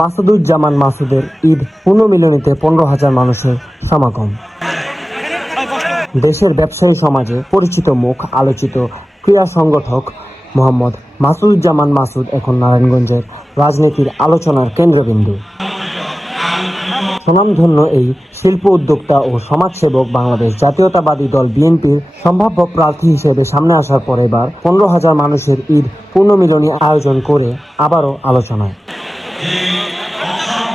মাসুদুজ্জামান মাসুদের ঈদ পুনর্মিলনীতে পনেরো হাজার মানুষের সমাগম। দেশের ব্যবসায়ী সমাজে পরিচিত মুখ আলোচিত ক্রীড়া সংগঠক মোহাম্মদ মাসুদুজ্জামান মাসুদ এখন নারায়ণগঞ্জের রাজনীতির আলোচনার কেন্দ্রবিন্দু। স্বনামধন্য এই শিল্প উদ্যোক্তা ও সমাজসেবক বাংলাদেশ জাতীয়তাবাদী দল বিএনপির সম্ভাব্য প্রার্থী হিসেবে সামনে আসার পর এবার পনেরো হাজার মানুষের ঈদ পুনর্মিলনী আয়োজন করে আবারও আলোচনায়।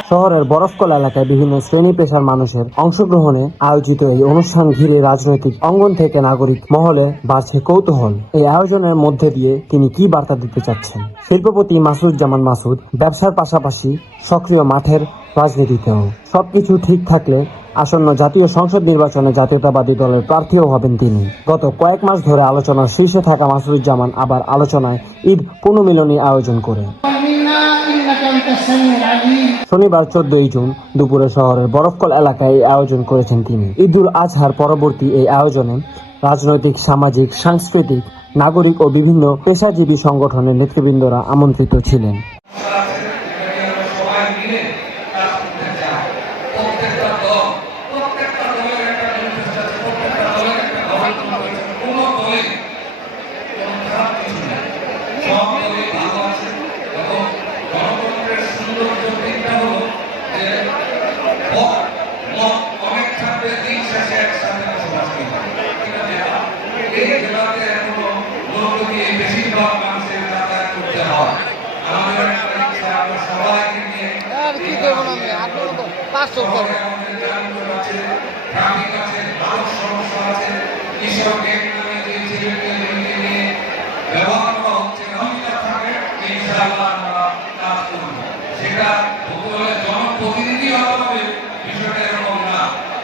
শহরের বরফকলা এলাকায় বিভিন্ন শ্রেণি পেশার মানুষের অংশগ্রহণে আয়োজিত এই অনুষ্ঠান ঘিরে রাজনৈতিক অঙ্গন থেকে নাগরিক মহলে বাড়ছে কৌতূহল। এই আয়োজনের মধ্যে দিয়ে তিনি কি বার্তা দিতে চাচ্ছেন? শিল্পপতি মাসুদ জামান মাসুদ ব্যবসার পাশাপাশি সক্রিয় মাঠের রাজনীতিতেও। সবকিছু ঠিক থাকলে আসন্ন জাতীয় সংসদ নির্বাচনে জাতীয়তাবাদী দলের প্রার্থীও হবেন তিনি। গত কয়েক মাস ধরে আলোচনার শীর্ষে থাকা মাসুরুজ্জামান আবার আলোচনায় ঈদ পুনর্মিলনী আয়োজন করে। শনিবার চোদ্দই জুন দুপুরে শহরের বরফকল এলাকায় এই আয়োজন করেছেন তিনি। ঈদুল আজহার পরবর্তী এই আয়োজনে রাজনৈতিক, সামাজিক, সাংস্কৃতিক, নাগরিক ও বিভিন্ন পেশাজীবী সংগঠনের নেতৃবৃন্দরা আমন্ত্রিত ছিলেন। দল প্রত্যেকটা দলের একটা নির্দিষ্ট আছে প্রত্যেকটা দলের একটা গঠন রয়েছে কোনো দলে কোনো খারাপ কিছু নেই। সব দলই ভালো আছে এবং গণতন্ত্রের সৌন্দর্য দিকটা হলো যে মত মত অনেক থাকবে দিন শেষে একসাথে বসবাস করবে এটা যেটা এই জেলাতে এখনও লোক বেশিরভাগ মানুষের যাতায়াত করতে হয়। আমাদের একটা ইচ্ছা আমরা সবাইকে নিয়ে আর কি করব আমি তো পাঁচশো। সেটা জনপ্রতিনিধি হবে, বিষয়টা এরকম না।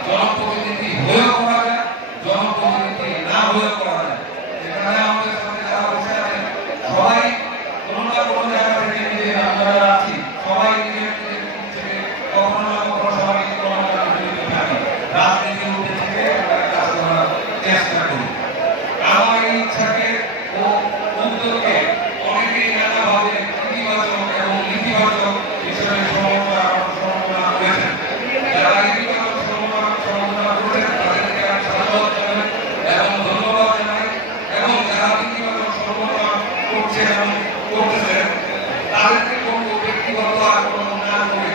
জনপ্রতিনিধি হয়েও করা জনপ্রতিনিধি না হয়েও করা যায়। এখানে আমাদের সাথে যারা বসে আছেন, সবাই কোনো না কোনো জায়গা থেকে নিজে আমরা আছি সবাই নিজের নিজের দিক থেকে কখনো না কখনো সবাই কোনো না কোনো জড়িত থাকি রাজনীতির মধ্যে থেকে আমরা কাজ করার চেষ্টা করি আমার এই ইচ্ছাকে ও উদ্যোগকে অনেকেই নানাভাবে ইতিবাচক এবং নেতিবাচক হিসেবে সমর্থন সমর্থনা করেছেন যারা ইতিবাচক সমর্থন সমর্থনা করেছেন তাদেরকে আমি স্বাগত জানাই এবং ধন্যবাদ জানাই এবং যারা ইতিবাচক সমর্থন করছে এবং করতেছেন তাদেরকে কোনো ব্যক্তিগত আক্রমণ না করে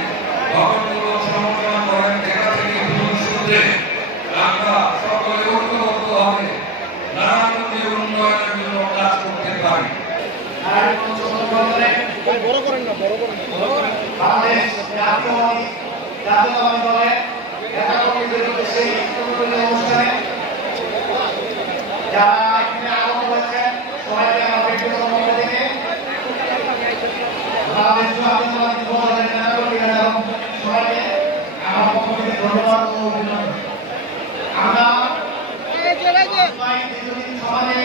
গঠনমূলক সমালোচনা করেন যেটা থেকে ভুল শুধরে আমরা সকলে ঐক্যবদ্ধভাবে নারায়ণগঞ্জের উন্নয়নের জন্য কাজ করতে পারি বাংলাদেশ জাতীয় জাতীয়তাবাদী দলের নেতা কর্মীদের উদ্দেশ্যে অনুষ্ঠানে যারা এখানে আগত হয়েছেন সবাইকে আমার ব্যক্তিগত পক্ষ থেকে বাংলাদেশ জাতীয়তাবাদী দলের নেতা কর্মীরা সবাইকে আমার পক্ষ থেকে ধন্যবাদ ও অভিনন্দন আমরা সমাজে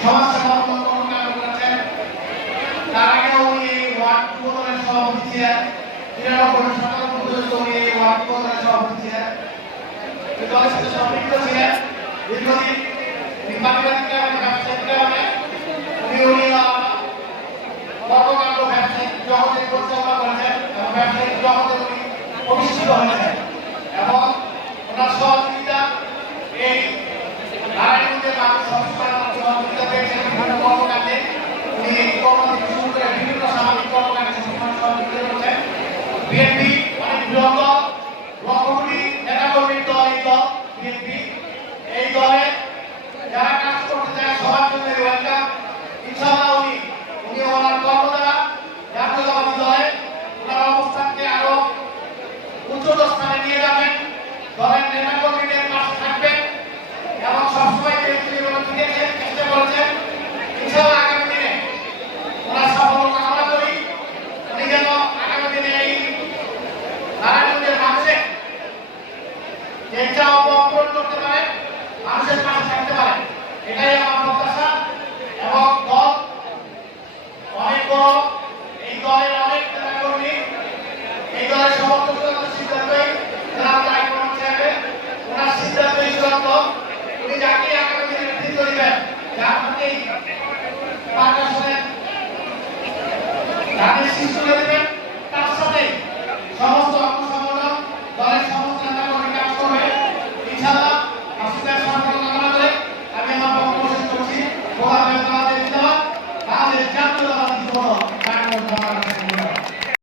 সমাজ সেবা কর্মকাণ্ড করেছেন তার আগে উনি ওয়ার্ড প্রধানের সভাপতি ছিলেন নিরানব্বই সাতান্ন পর্যন্ত উনি ওয়ার্ড উনি পারিবারিক ব্যবসায়িক ব্যবসায়িক জগতে পরিচালনা করেছেন এবং ব্যবসায়িক জগতে উনি প্রতিষ্ঠিত হয়েছেন এবং ওনার সহযোগিতা এই নারায়ণগঞ্জের মানুষ সবসময় সহযোগিতা পেয়েছেন বিভিন্ন কর্মকাণ্ডে উনি এই কর্মকাণ্ড শুরু করে বিভিন্ন সামাজিক কর্মকাণ্ডে সবসময় সহযোগিতা করেছেন বিএনপি, অনেক লক্ষ্যগুলি নেতাকর্মীর দল এই দল বিএনপি, এই দলে যারা কাজ করতে চায়, সবার জন্য ওয়েলকাম ইনশাআল্লাহ উনি উনি ওনার কর্ম দ্বারা জাতীয়তাবাদী দলে ওনার অবস্থানকে আরও উচ্চতর স্থানে নিয়ে যাবেন। দলের নেতাকর্মীদের পাশে থাকবেন এবং সবসময় দিয়েছেন চেষ্টা করেছেন ইনশাআল্লাহ আগামী দিনে ওনার সাফল্য কামনা করি উনি যেন আগামী দিনে এই নারায়ণগঞ্জের মানুষের যে চাওয়া পাওয়া পূরণ করতে পারে মানুষের পাশে থাকতে পারে এটাই আমার প্রত্যাশা এবং দল অনেক বড় এই দলের অনেক নেতাকর্মী এই দলের সমর্থক সিদ্ধান্তই যারা তাই করছে ওনার সিদ্ধান্তই চূড়ান্ত উনি যাকে আগামী দিনে নেতৃত্ব দিবেন যার প্রতি পাঁচ আসনের ধানের দেবেন